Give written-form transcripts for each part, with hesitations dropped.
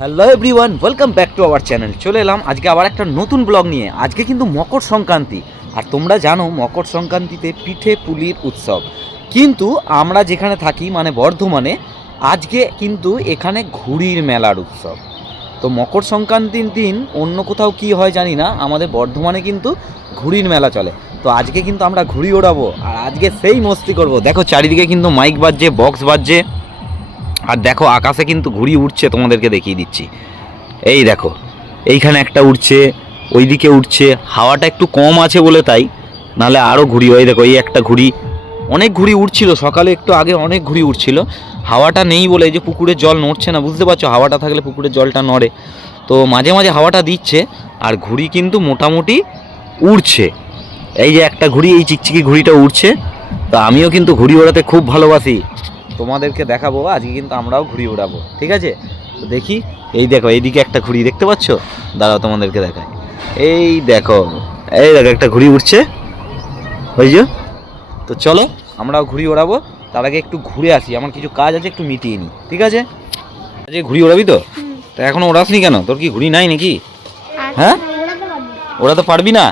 Hello everyone, welcome back to our channel. চলে এলাম আজকে আবার একটা নতুন ব্লগ নিয়ে। আজকে কিন্তু মকর সংক্রান্তি, আর তোমরা জানো মকর সংক্রান্তিতে পিঠে পুলির উৎসব। কিন্তু আমরা যেখানে থাকি মানে বর্ধমানে, আজকে কিন্তু এখানে ঘুড়ির মেলার উৎসব। তো মকর সংক্রান্তির দিন অন্য কোথাও কি হয় জানি না, আমাদের বর্ধমানে কিন্তু ঘুড়ির মেলা চলে। তো আজকে কিন্তু আমরা ঘুড়ি ওড়াবো, আর আজকে সেই মস্তি করব। দেখো চারিদিকে কিন্তু মাইক বাজছে, বক্স বাজছে, আর দেখো আকাশে কিন্তু ঘুড়ি উঠছে, তোমাদেরকে দেখিয়ে দিচ্ছি। এই দেখো এইখানে একটা উঠছে, ওইদিকে উঠছে, হাওয়াটা একটু কম আছে বলে তাই, নাহলে আরও ঘুড়ি। ওই দেখো এই একটা ঘুড়ি, অনেক ঘুড়ি উঠছিল সকালে, একটু আগে অনেক ঘুড়ি উঠছিল। হাওয়াটা নেই বলে এই যে পুকুরের জল নড়ছে না, বুঝতে পারছো? হাওয়াটা থাকলে পুকুরের জলটা নড়ে, তো মাঝে মাঝে হাওয়াটা দিচ্ছে, আর ঘুড়ি কিন্তু মোটামুটি উড়ছে। এই যে একটা ঘুড়ি, এই চিকচিকি ঘুড়িটা উড়ছে। তো আমিও কিন্তু ঘুড়ি ওড়াতে খুব ভালোবাসি, তোমাদেরকে দেখাবো আজকে কিন্তু আমরাও ঘুড়ি ওড়াবো, ঠিক আছে? তো দেখি, এই দেখো এইদিকে একটা ঘুড়ি দেখতে পাচ্ছ, দাঁড়াও তোমাদেরকে দেখায়। এই দেখো, এই দেখো একটা ঘুড়ি উঠছে, ওই যে। তো চলো আমরাও ঘুড়ি ওড়াবো, তার আগে একটু ঘুরে আসি, আমার কিছু কাজ আছে, একটু মিটিয়ে নিই, ঠিক আছে? আজকে ঘুড়ি ওড়াবি তো? তা এখনো ওড়াসনি কেন? তোর কি ঘুড়ি নাই নাকি? হ্যাঁ, ওড়াতে পারবি না?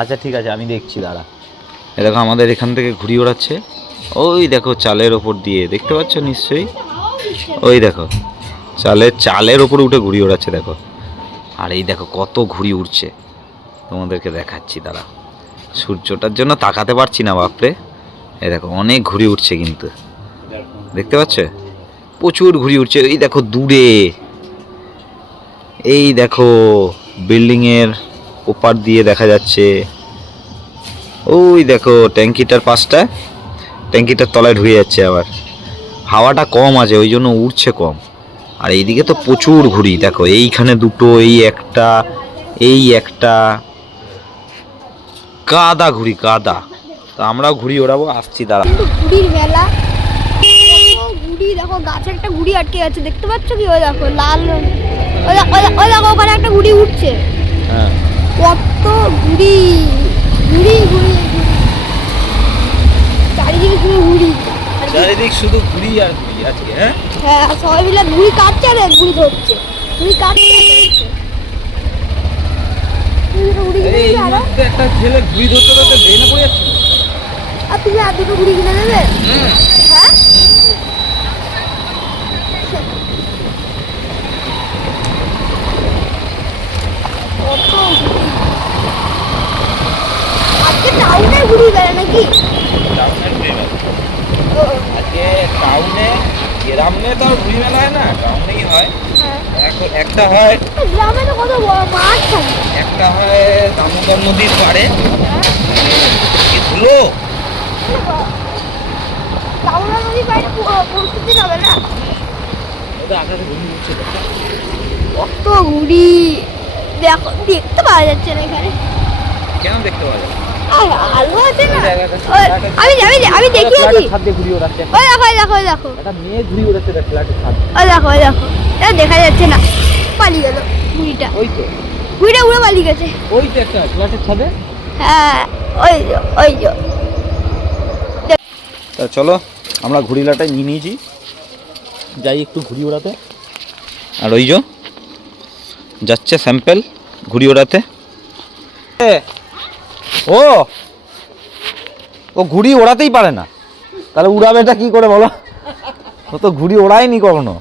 আচ্ছা ঠিক আছে, আমি দেখছি, দাঁড়া। এ দেখো আমাদের এখান থেকে ঘুড়ি ওড়াচ্ছে, ওই দেখো চালের ওপর দিয়ে, দেখতে পাচ্ছ নিশ্চয়ই? ওই দেখো চালের ওপরে উঠে ঘুড়ি ওড়াচ্ছে, দেখো। আর এই দেখো কত ঘুড়ি উড়ছে, তোমাদেরকে দেখাচ্ছি, দাঁড়া। সূর্যটার জন্য তাকাতে পারছি না, বাপরে। এই দেখো অনেক ঘুড়ি উঠছে কিন্তু, দেখতে পাচ্ছ? প্রচুর ঘুড়ি উঠছে। এই দেখো দূরে, এই দেখো বিল্ডিংয়ের ওপার দিয়ে দেখা যাচ্ছে। ওই দেখো ট্যাঙ্কিটার পাশটা, ট্যাঙ্কিটার তলায় ঢুকে যাচ্ছে আবার। হাওয়াটা কম আছে ওই জন্য উড়ছে কম। আর এইদিকে তো প্রচুর ঘুড়ি, দেখো এইখানে দুটো, এই একটা গাদা ঘুড়ি, গাদা। তো আমরাও ঘুড়ি ওড়াবো, আসছি, দাঁড়া। ঘুড়ির মেলা, ঘুড়ি দেখো, গাছে একটা ঘুড়ি আটকে আছে, দেখতে পাচ্ছ কি? ওই দেখো লাল, ওই দেখো ওখানে একটা ঘুড়ি উঠছে। হ্যাঁ, কত ঘুড়ি, ঘুড়ি ঘুড়ি, চারিদিকে শুধু ঘুড়ি, চারিদিক শুধু ঘুড়ি আর ঘুড়ি আজকে। হ্যাঁ হ্যাঁ, সবাই মিলে ঘুড়ি কাটছে আর ঘুড়ি ধরছে, ঘুড়ি কাটছে। একটা ছেলে ঘুড়ি ধরতে ধরতে ড্রেনে পড়ে যাচ্ছে। আর তুমি আর দুটো ঘুড়ি কিনে দেবে? হ্যাঁ, কত ঘুড়ি। আজকে টাউনে ঘুড়ি বেড়ে নাকি? আজকে টাউনে, গ্রামে তো ঘুড়ি মেলা হয় না, টাউনেই হয়। একটা হয়, গ্রামে তো কত বড় মাঠ থাকে। একটা হয় দামোদর নদীর পাড়ে। কি ধুলো! দামোদর নদীর বাইরে পরিস্থিতি হবে না। ওটা আকাশে ঘুড়ি উঠছে, কত ঘুড়ি দেখো, দেখতে পাওয়া যাচ্ছে না এখানে। কেন দেখতে পাওয়া যায়? আলো আছে না? আমি আমি আমি দেখিয়েছি। ছাদ দিয়ে ঘুড়ি ওড়াচ্ছে, ওই দেখো, ওই দেখো, ওই দেখো, একটা মেয়ে ঘুড়ি ওড়াচ্ছে, দেখ ফ্ল্যাটের ছাদ। ওই দেখো, ওই দেখো, এটা দেখা যাচ্ছে না, পালিয়ে গেল ঘুড়িটা। ওই তো, ঘুড়িটা উড়ে পালিয়ে গেছে। ওই তো একটা ফ্ল্যাটের ছাদে। হ্যাঁ, ওই যে, ওই যে। তা চলো আমরা ঘুড়ি লাটাই নিয়ে নিয়েছি, যাই একটু ঘুড়ি ওড়াতে। আর ওই যে যাচ্ছে স্যাম্পেল ঘুড়ি ওড়াতে। ও ও ঘুড়ি ওড়াতেই পারে না, তাহলে উড়াবেটা কি করে বলো? ও তো ঘুড়ি ওড়ায়নি কখনো।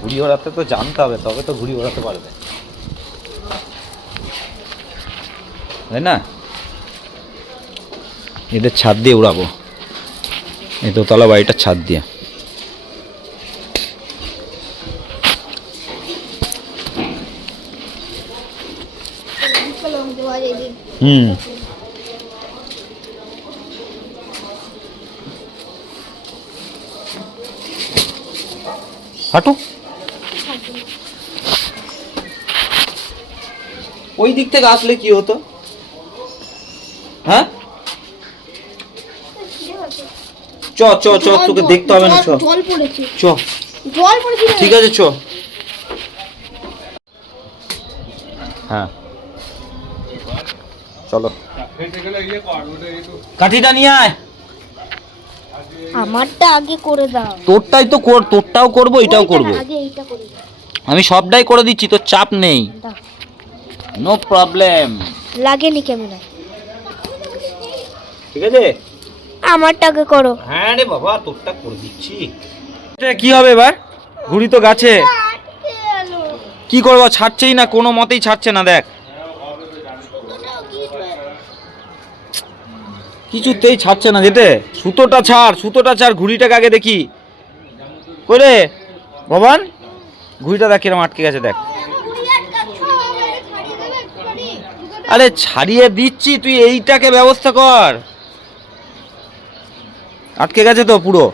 ঘুড়ি ওড়াতে তো জানতে হবে, তবে তো ঘুড়ি ওড়াতে পারবে, তাই না? এদের ছাদ দিয়ে উড়াবো, এই দোতলা বাড়িটার ছাদ দিয়ে। হুম, হাঁটু। ওই দিক থেকে আসলে কি হতো? হ্যাঁ, চ চ চ, তোকে দেখতে হবে না, চ জল পড়েছে, চ, জল পড়েছে। ঠিক আছে চ। হ্যাঁ চলো, কাঠিটা নিয়ে আয়। আমারটা আগে করে দাও। তোরটাই তো কর, তোরটাও করবো এটাও ওইটা করবো। না, আগে এইটা করে দাও। আমি সবটাই করে দিচ্ছি, তোর চাপ নেই, দাও। No problem. লাগেনি ক্যামেরা। ঠিক আছে, আমারটা আগে করো। হ্যাঁ রে বাবা, তোরটা করে দিচ্ছি। এটা কি হবে এবার? ঘুড়ি তো গাছে, কি করবো? ছাড়ছেই না, কোনো মতেই ছাড়ছে না। দেখ, কিছুতেই ছাড়ছে না। যেতে সুতোটা ছাড়, সুতোটা ছাড়, ঘুড়িটাকে আগে দেখি। করে ভবান, ঘুড়িটা দেখ কিরম আটকে গেছে, দেখ। আরে ছাড়িয়ে দিচ্ছি, তুই এইটাকে ব্যবস্থা কর। আটকে গেছে তো পুরো,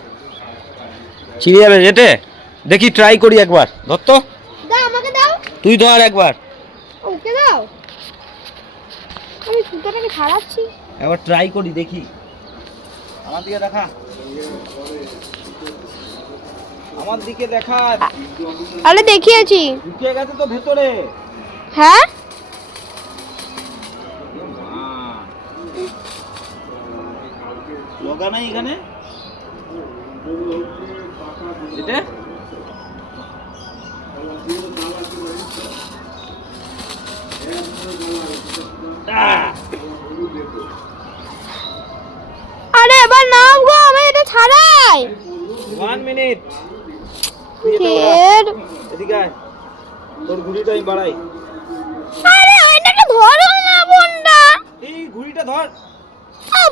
ছিঁড়ে যাবে। যেতে দেখি, ট্রাই করি একবার। ধর তো, দাও, আমাকে দাও। তুই ধর একবার, ওকে দাও। আমি সুতোটাকে ছাড়াচ্ছি। একবার ট্রাই করি দেখি। আমার দিকে দেখা, আমার দিকে দেখা। আরে দেখিয়েছি। ঢুকে গেছে তো ভেতরে। হ্যাঁ, লগা নাই এখানে। এটা আরে এবার নাও গো, আমি এটা ছাড়াই। 1 মিনিট। ফের এদিকে আয়, তোর ঘুড়িটা আমি বাড়াই। আরে আয়নাটা ধরো না ফোনটা। এই ঘুড়িটা ধর।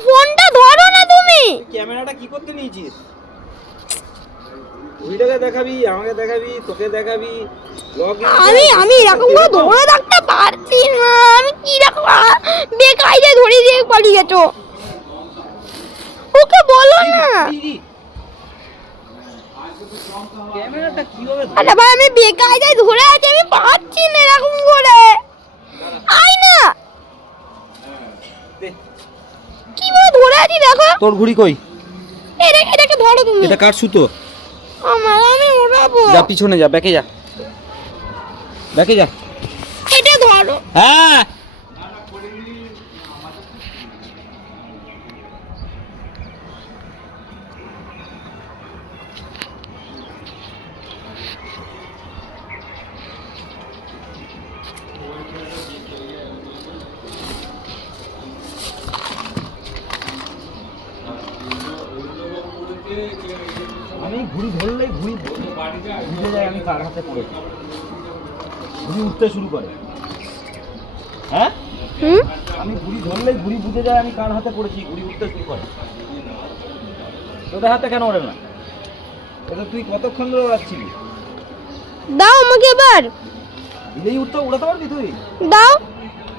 ফোনটা ধরো না তুমি। ক্যামেরাটা কি করতে নিয়েছিস? ঘুড়িটাকে দেখাবি, আমাকে দেখাবি, তোকে দেখাবি। আমি এরকম করে ধরে থাকতে পারছি না। আমি কি রকম বেকায়দায় ধরে দিয়ে পালিয়ে গেছো। ওকে বলো না। ক্যামেরাটা কিভাবে? আরে ভাই, আমি বেকায়দায় ধরে আছি, আমি পাচ্ছি না এরকম করে। আয় না, কিভাবে ধরে আছি দেখো। তোর ঘুড়ি কই? এটাকে ধরো তুমি। এটা কার সুতো? আমি ওড়াবো। যা পিছনে যা, ব্যাকে যা, ব্যাকে যা। এটা ধরো। হ্যাঁ, আমি ঘুড়ি ধরলেই ঘুড়ি বুঝে যায় আমি কার হাতে পড়েছি। ঘুড়ি উঠতে শুরু করে। হ্যাঁ, আমি ঘুড়ি ধরলেই ঘুড়ি বুঝে যায় আমি কার হাতে পড়েছি, ঘুড়ি উঠতে শুরু করে। তোদের হাতে কেন ওড়ে না? এটা তুই কতক্ষণ ধরে ওড়াচ্ছিলি? দাও আমাকে এবার। দিলেই উঠতে উড়াতে পারবি তুই? দাও।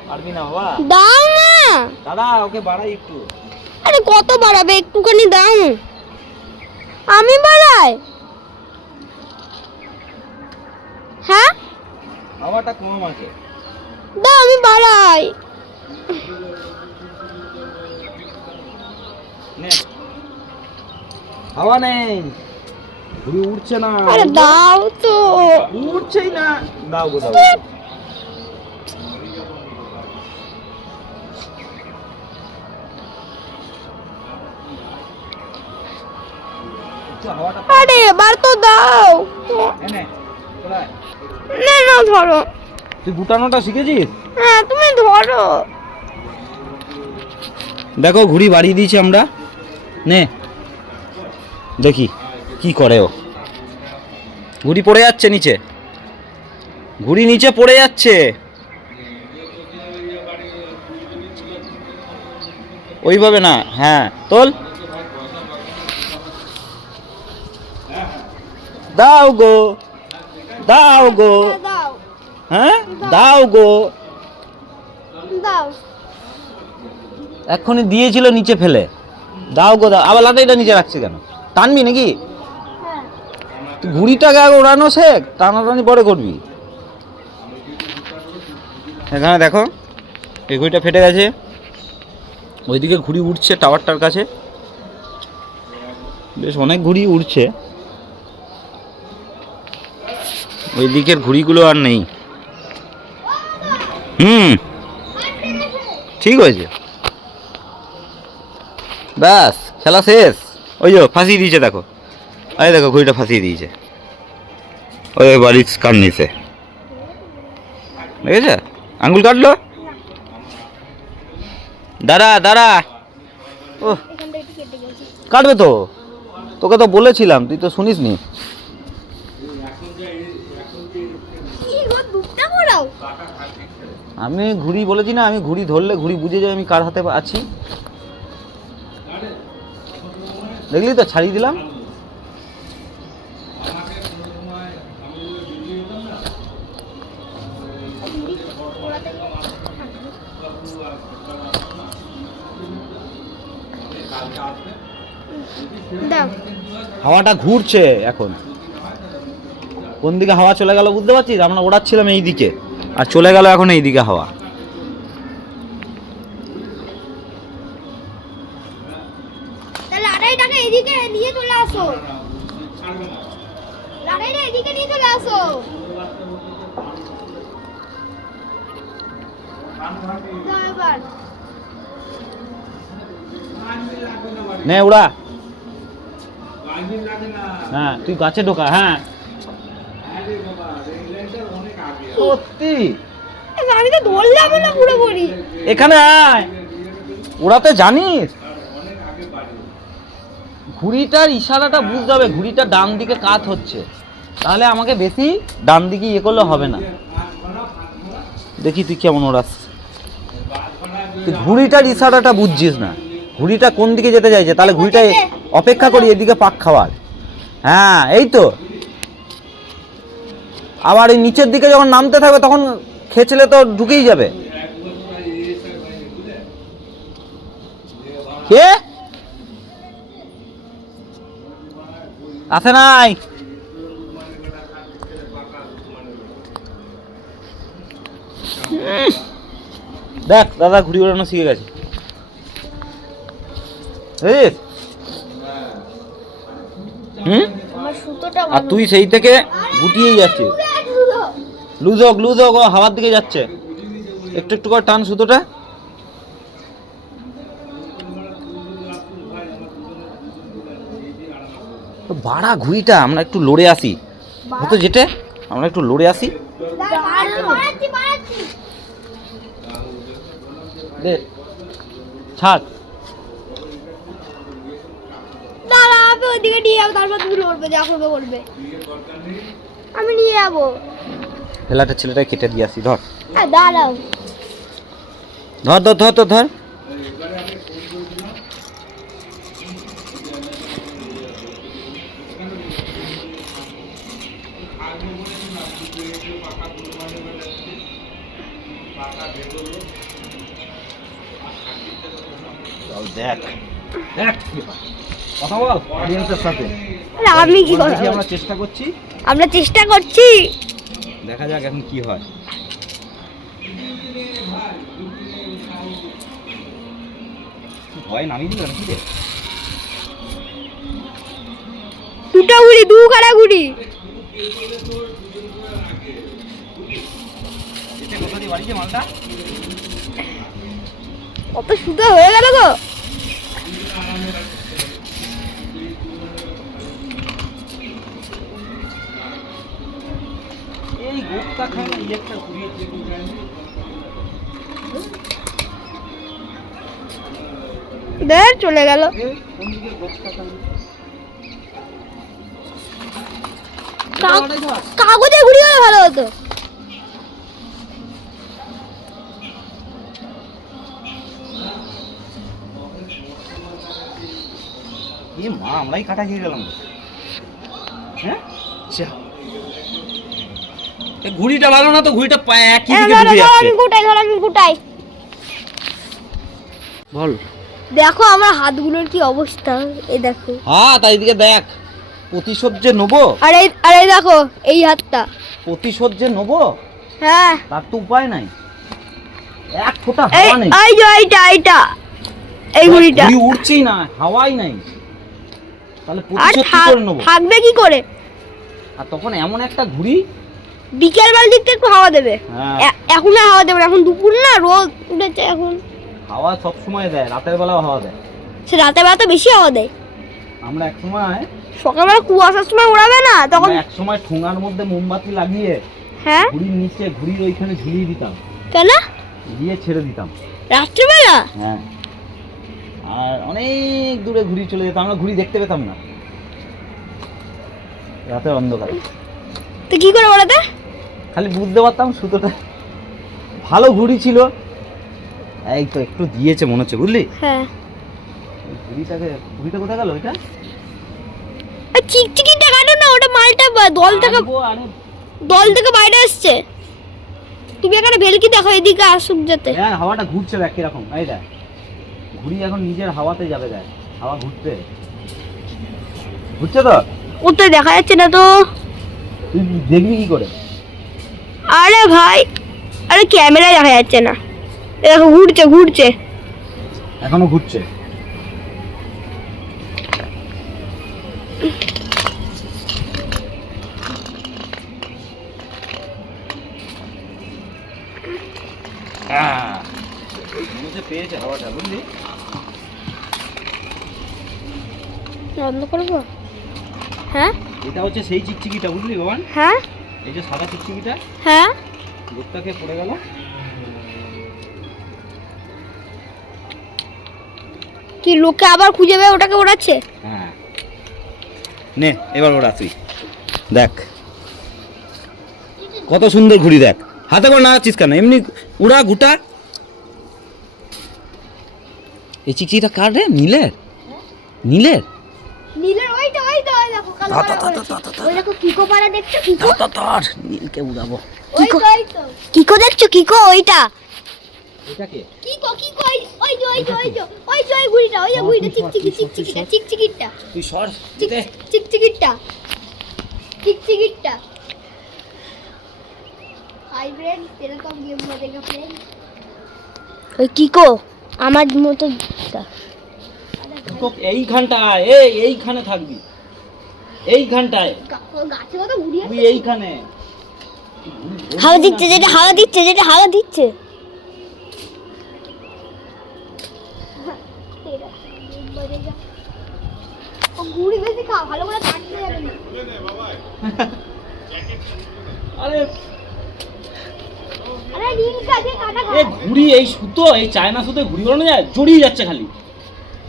পারবি না বাবা। দাও না। দাদা ওকে বাড়াই একটু। আরে কত বাড়াবে, একটুখানি দাও। আমি বাড়াই? হ্যাঁ, হাওয়াটা কম আছে। দাও, আমি বাড়াই। নে, হাওয়া নেই, ঘুড়ি উঠছে না। আরে দাও তো। উঠছেই না। দাও গো, দাও। হাওয়াটা আরে এবার তো দাও। এনে কোথায়? না না, ধরো। তুই গুটানোটা শিখেছিস? হ্যাঁ, তুমি ধরো। দেখো ঘুড়ি বাড়িয়ে দিয়েছি আমরা। নে দেখি কি করে ও। ঘুড়ি পড়ে যাচ্ছে নিচে, ঘুড়ি নিচে পড়ে যাচ্ছে। ওইভাবে না, হ্যাঁ তোল। দাও গো, দাও গো। দাও হ্যাঁ দাও গো। দাও। এক্ষুনি দিয়েছিল নিচে ফেলে। দাও গো দাও। আবার লাটাইটা নিচে রাখছে কেন? টানবি নাকি? হ্যাঁ, তুই ঘুড়িটাকে আগে ওড়ানো শেখ, টানাটানি পরে করবি। এখানে দেখো, এই ঘুড়িটা ফেটে গেছে। ওইদিকে ঘুড়ি উঠছে টাওয়ারটার কাছে, বেশ অনেক ঘুড়ি উড়ছে। ওই দিকের ঘুড়িগুলো আর নেই। ঠিক হয়েছে, ব্যাস খেলা শেষ। ওই ফাঁসিয়ে দিয়েছে দেখো, এই দেখো ঘুড়িটা ফাঁসিয়ে দিয়েছে ওই বাড়ির কান নিচে, দেখেছে আঙ্গুল কাটলো। দাঁড়া দাঁড়া, ও কাটবে তো, তোকে তো বলেছিলাম, তুই তো শুনিস নি। আমি ঘুড়ি বলেছি না, আমি ঘুড়ি ধরলে ঘুড়ি বুঝে যাই আমি কার হাতে আছি। দেখলি তো ছাড়িয়ে দিলাম। হাওয়াটা ঘুরছে এখন, কোন দিকে হাওয়া চলে গেল বুঝতে পারছিস? আমরা ওড়াচ্ছিলাম এই দিকে আর চলে গেল এখন এই দিকে হাওয়া। লড়াইটাকে এদিকে নিয়ে চলে আসো, লড়াইটা এদিকে নিয়ে চলে আসো। নে উড়া, হ্যাঁ তুই গাছে ঢোকা। হ্যাঁ সত্যি আমি তো ধরলাম না পুরোপুরি। এখানে আয়, ওড়াতে জানিস? ঘুড়িটার ইশারাটা বুঝতে হবে, ঘুড়িটা ডান দিকে কাত হচ্ছে, তাহলে আমাকে বেশি ডান দিকে ইয়ে করলে হবে না। দেখি তুই কেমন ওড়াস, তুই ঘুড়িটার ইশারাটা বুঝছিস না, ঘুড়িটা কোন দিকে যেতে চাইছে, তাহলে ঘুড়িটা অপেক্ষা করি এদিকে পাক খাওয়ার। হ্যাঁ এই তো, আবার এই নিচের দিকে যখন নামতে থাকবে তখন খেচলে তো ঢুকেই যাবে। কে আসে নাই? দেখ দাদা ঘুড়ি ওড়ানো শিখে গেছে। আর তুই সেই থেকে গুটিয়েই যাচ্ছে, লুজ হোক হাওয়ার দিকে যাচ্ছে, একটু একটু করে টান সুতোটা। বাড়া ঘুড়িটা আমরা একটু লড়ে আসি, হতো যেটা আমরা একটু লড়ে আসি। দে ছাড়, দাঁড়া আমি ওইদিকে নিয়ে যাবো, তারপর তুমি লড়বে, যা করবে করবে, আমি নিয়ে যাবো। হেলাটা ছেলেটা কেটে দিয়ে আসি, ধর দাঁড়াও, ধর ধর ধর ধর ধর। দেখ দেখ কথা বল অডিয়েন্সের সাথে। আমি কি করব? আমরা চেষ্টা করছি, আমরা চেষ্টা করছি, দেখা যাক এখন কি হয়। ভয় নামিয়ে দিল নাকি রে? দুটো গুড়ি, দু কাটা গুড়ি। মালটা কত সুন্দর হয়ে গেল গো। এই গোপটা খায় না, ইলেকট্রা ঘুরিয়ে দেখ চলে গেল। কাগজে ঘুরি হলে ভালো হতো। মা আমরাই কাটা খেয়ে গেলাম। হ্যাঁ ঘুড়িটা ভালো না তো, ঘুড়িটা একই দিকে ঢুকে যাচ্ছে। আমি গুটাই বল। দেখো আমার হাতগুলোর কি অবস্থা, এই দেখো। হ্যাঁ তাই দিকে দেখ, প্রতিশোধ যে নেবো। আরে দেখো এই হাতটা, প্রতিশোধ যে নেবো, হ্যাঁ তার তো উপায় নাই, এক ফোঁটা হাওয়া নেই। এই যে এইটা এই ঘুড়িটা ঘুড়ি উড়ছেই না, হাওয়াই নাই, তাহলে প্রতিশোধ কি করে নেবো? থাকবে কি করে? আর তখন এমন একটা ঘুড়ি বিকেল বেলা দিকতে একটু হাওয়া দেবে। হ্যাঁ এখন আর হাওয়া দেবে না, এখন দুপুর না, রোদ উঠেছে এখন। হাওয়া সব সময় দেয়, রাতের বেলাও হাওয়া দেয়। সে রাতের বেলা তো বেশি হাওয়া দেয়। আমরা এক সময় সকালবেলা কুয়াশার সময় উড়াবে না তখন? এক সময় ঠোঙার মধ্যে মোমবাতি লাগিয়ে হ্যাঁ, ঘুড়ির নিচে ঘুড়ির ওইখানে ঝুলিয়ে দিতাম, কেন? দিয়ে ছেড়ে দিতাম রাত্রিবেলা? হ্যাঁ, আর অনেক দূরে ঘুড়ি চলে যেত, আমরা ঘুড়ি দেখতে পেতাম না রাতে অন্ধকারে। তো কি করে বলতে? খালি বুঝতে পারতাম সুতোটা ভালো ঘুড়ি ছিল। এই তো একটু দিয়েছে মনে হচ্ছে, বুঝলি? হ্যাঁ। ঘুড়িটা কোথায় গেল? ওইটা চিকচিকিটা কাটো না, ওটা মালটা দল থেকে বাইরে আসছে। তুমি এখানে ভেলকি দেখো, এদিকে আসুক যাতে। হ্যাঁ, হাওয়াটা ঘুরছে দেখ কিরকম। এই দেখ ঘুড়ি এখন নিজের হাওয়াতে যাবে, দেখ হাওয়া ঘুরছে ঘুরছে তো, ওটা দেখা যাচ্ছে না তো। তুই দেখবি কি করে? আরে ভাই, আরে ক্যামেরায় দেখা যাচ্ছে না, দেখো ঘুরছে ঘুরছে, এখনো ঘুরছে। পেয়েছে হাওয়াটা, বুঝলি? বন্ধ করবো? হ্যাঁ, এটা হচ্ছে সেই চিকচিকিটা, বুঝলি বাবান? হ্যাঁ, এই যে সাদা চিকচিকিটা, হ্যাঁ। লোকটাকে পড়ে গেল। কি লোকে আবার খুঁজে পেয়ে ওটাকে ওড়াচ্ছে? হ্যাঁ, নে এবার ওরা তুই দেখ কত সুন্দর ঘুড়ি, দেখ হাতে করে নাড়াচ্ছিস কেন? এমনি উড়া গুটা। এই চিকচিকিটা কার রে? নীলের? নীলের? নীলের ওইটা দেখো কালো ওই দেখো কিকো পাড়া দেখছো? কিকো নীলকে উড়াবো। কিকো দেখছো? কিকো ওইটা। এটাকে কিকো ওই গুড়িটা, ওই গুড়িটা চিকচিকিটা তুই সর চিকচিকিটা। হাই ফ্রেন্ড, তেরে কম গেম দেখো ফ্রেন্ড। ওই কিকো আমার মতো এইখানটায়, এইখানে থাকবি, এইখানটায় গাছে কত ঘুরি আছে। তুই এইখানে হাওয়া দিচ্ছে, যেটা হাওয়া দিচ্ছে। ঘুড়ি বেশি খা, ভালো করে কাটতে যাবে না। আরে আরে নীলকা দিয়ে কাটা খা। এই ঘুড়ি, এই সুতো, এই চায়না সুতো ঘুড়ি বানানো যায়? জড়িয়ে যাচ্ছে, খালি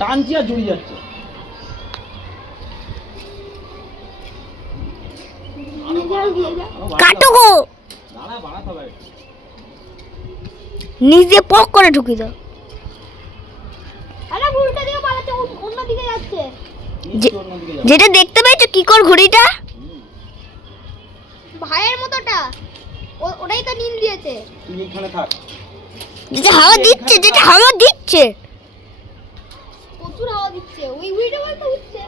টানছি আর জড়িয়ে যাচ্ছে। কাটো গো, দাঁড়া, বাড়াতে হবে। নিজে পক করে ঢুকি দাও। আরে ঘুড়িটা দিয়ে পালাচ্ছে, অন্য দিকে যাচ্ছে। যেটা দেখতে পেয়েছো কিকোর ঘুড়িটা, ভাইয়ের মতোটা, ওটাই তো নীল দিয়েছে। তুই এখানে থাক, যেটা হাওয়া দিচ্ছে, প্রচুর হাওয়া দিচ্ছে। ওই ঘুড়িটা বলতে উঠছে।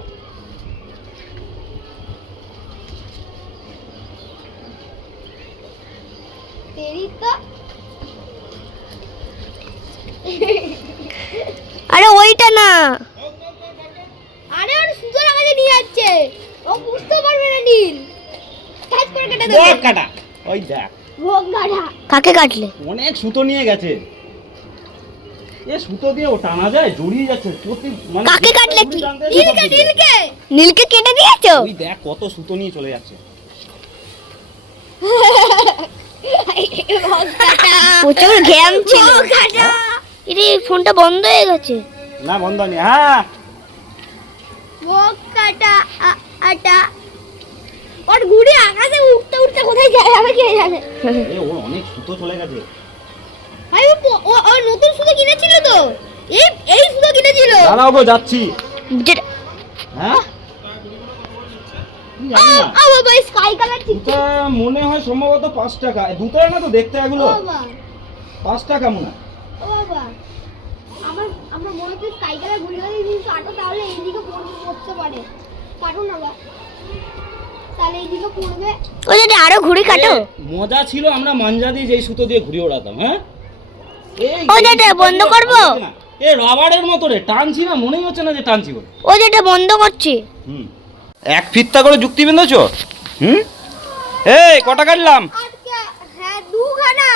আরে ওইটা না, আরে আর সুতো লাগাতে নিয়ে যাচ্ছে, ও বুঝতে পারবে না নীল। কাট করে কেটে দেবে। বক কাটা, ওই দেখ বক কাটা। কাকে কাটলে? অনেক সুতো নিয়ে গেছে। এ সুতো দিয়ে ও টানা যায়, জড়িয়ে যাচ্ছে মানে কাকে কাটলে? কি নীলকে কেটে দিয়েছো? ওই দেখ কত সুতো নিয়ে চলে যাচ্ছে। প্রচুর ঘ্যাম ছিল। এরে ফোনটা বন্ধ হয়ে গেছে। না বন্ধ নেই। হ্যাঁ, বক কাটা আটা। ওর ঘুড়ি আকাশে উঠতে উঠতে কোথায় যায় আমি কে জানে। এ ওর অনেক সুতো চলে গেছে। ভাই ও নতুন সুতো কিনেছিল তো, এই সুতো কিনেছিল। দাঁড়াও গো, যাচ্ছি। হ্যাঁ, বাবা স্কাই কালার দুটো মনে হয় সম্ভবত 5 টাকা। দুটো না তো দেখতে এগুলো 5 টাকা মনে হয়। ও বাবা, আমরা মনে হচ্ছে স্কাই কালার ঘুরে গেলে যদি কাটো তাহলে এইদিকে পড়তে পারে। কাটো না বা, তাহলে এইদিকে পড়বে। ওই যে আরো ঘুড়ি কাটো। মজা ছিল, আমরা মাঞ্জা দিয়ে যেই সুতো দিয়ে ঘুরে ওড়াতাম। হ্যাঁ, ও যেটা বন্ধ করবো। এ রাবারের মতো রে, টানছি না, মনেই হচ্ছে না যে টানছি বলে। ও যেটা বন্ধ করছি। এক ফিত্তা করে যুক্তি বেঁধেছো? এই কটা কাটলাম? হ্যাঁ, দুখানা।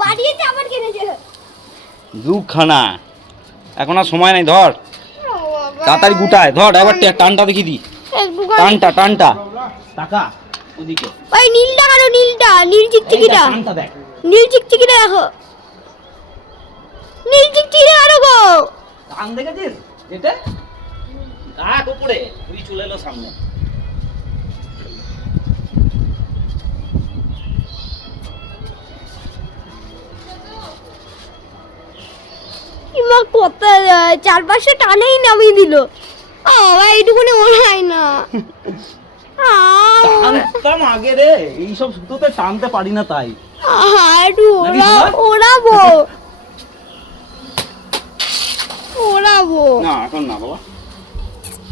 বাড়িতে আবার কিনেছে। দুখানা। এখন আর সময় নাই, ধর। ও তাড়াতাড়ি গুটায় ধর, এবার টানটা দেখি দি, টানটা টাকা ওদিকে। ওই নীলটা কাটো, নীলটা, নীল চিকচিকিটা, টানটা দেখ, নীল চিকচিকিটা দেখো, নীল চিকচিকিটা কাটো গো। টান দেখেছিস এটা? রাখ উপরে, ঘুরি চলে এলো সামনে। ইমা কত চারপাশে টানেই নামিয়ে দিল। এইটুকুনি মনে হয় না। টানতাম আগে রে, এইসব সুতোতে টানতে পারি না তাই। একটু ওড়াবো, ওড়াবো না এখন না বাবা,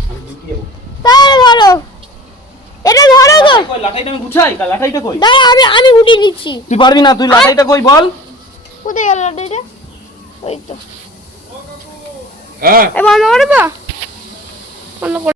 আমি ঢুকিয়ে দেবো। তাহলে ধরো, এটা ধরো গো। কই লাঠাইটা আমি গুছাই, লাঠাইটা কই? দাঁড়া, আমি গুটিয়ে দিচ্ছি। তুই পারবি না, তুই লাঠাইটা কই বল। কোথায় গেল লাঠিটা? ওই তো। হ্যাঁ বন্ধ করে বা বন্ধ করে।